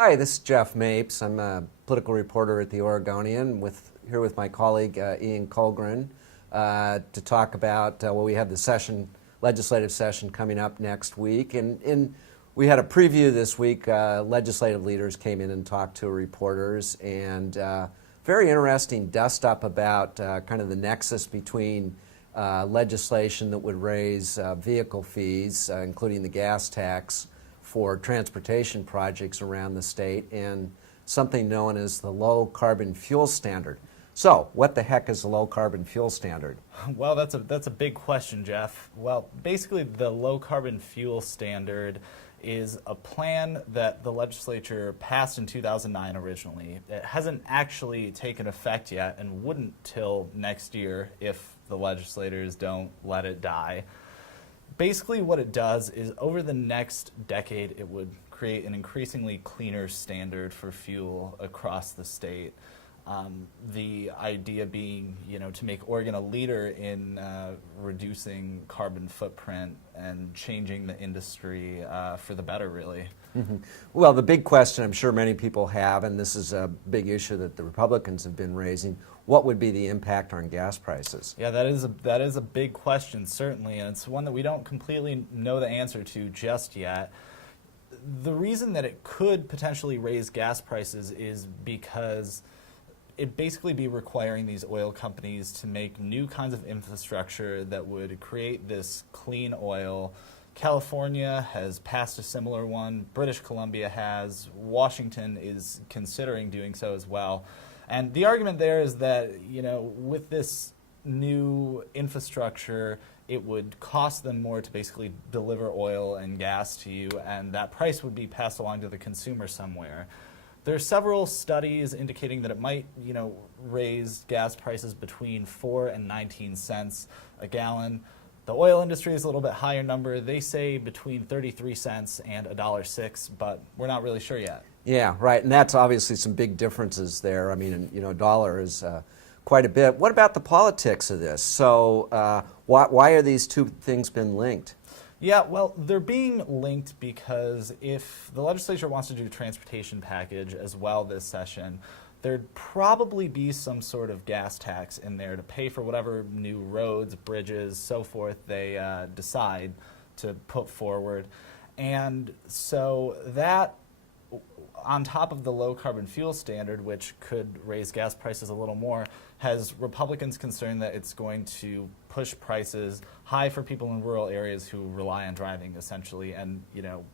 Hi, this is Jeff Mapes. I'm a political reporter at the Oregonian, here with my colleague Ian Kullgren to talk about, we have the legislative session coming up next week. And we had a preview this week. Legislative leaders came in and talked to reporters, and very interesting dust-up about kind of the nexus between legislation that would raise vehicle fees, including the gas tax, for transportation projects around the state, and something known as the low carbon fuel standard. So, what the heck is the low carbon fuel standard? Well, that's a big question, Jeff. Well, basically the low carbon fuel standard is a plan that the legislature passed in 2009 originally. It hasn't actually taken effect yet and wouldn't till next year if the legislators don't let it die. Basically what it does is over the next decade it would create an increasingly cleaner standard for fuel across the state. The idea being, to make Oregon a leader in reducing carbon footprint and changing the industry for the better, really. Mm-hmm. Well, the big question I'm sure many people have, and this is a big issue that the Republicans have been raising, what would be the impact on gas prices? Yeah, that is a big question, certainly, and it's one that we don't completely know the answer to just yet. The reason that it could potentially raise gas prices is because it'd basically be requiring these oil companies to make new kinds of infrastructure that would create this clean oil. California has passed a similar one, British Columbia has, Washington is considering doing so as well. And the argument there is that, with this new infrastructure, it would cost them more to basically deliver oil and gas to you, and that price would be passed along to the consumer somewhere. There are several studies indicating that it might, raise gas prices between 4 and 19 cents a gallon. The oil industry is a little bit higher number. They say between 33 cents and $1.06, but we're not really sure yet. Yeah, right, and that's obviously some big differences there. I mean, a dollar is quite a bit. What about the politics of this? So why are these two things been linked? Yeah, well, they're being linked because if the legislature wants to do a transportation package as well this session, there'd probably be some sort of gas tax in there to pay for whatever new roads, bridges, so forth they decide to put forward. And so that, on top of the low carbon fuel standard, which could raise gas prices a little more, has Republicans concerned that it's going to push prices high for people in rural areas who rely on driving, essentially, and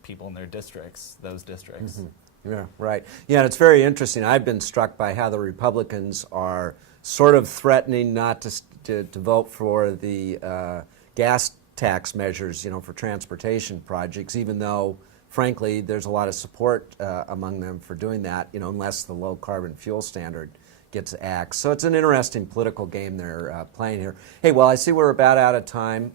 people in their districts, those districts. Mm-hmm. Yeah, right. Yeah, and it's very interesting. I've been struck by how the Republicans are sort of threatening not to vote for the gas tax measures, for transportation projects, even though, frankly, there's a lot of support among them for doing that, unless the low carbon fuel standard gets axed. So it's an interesting political game they're playing here. Hey, well, I see we're about out of time.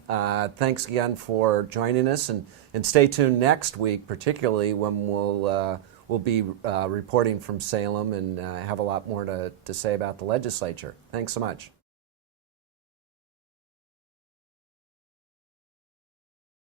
Thanks again for joining us, and stay tuned next week, particularly when we'll be reporting from Salem and have a lot more to say about the legislature. Thanks so much.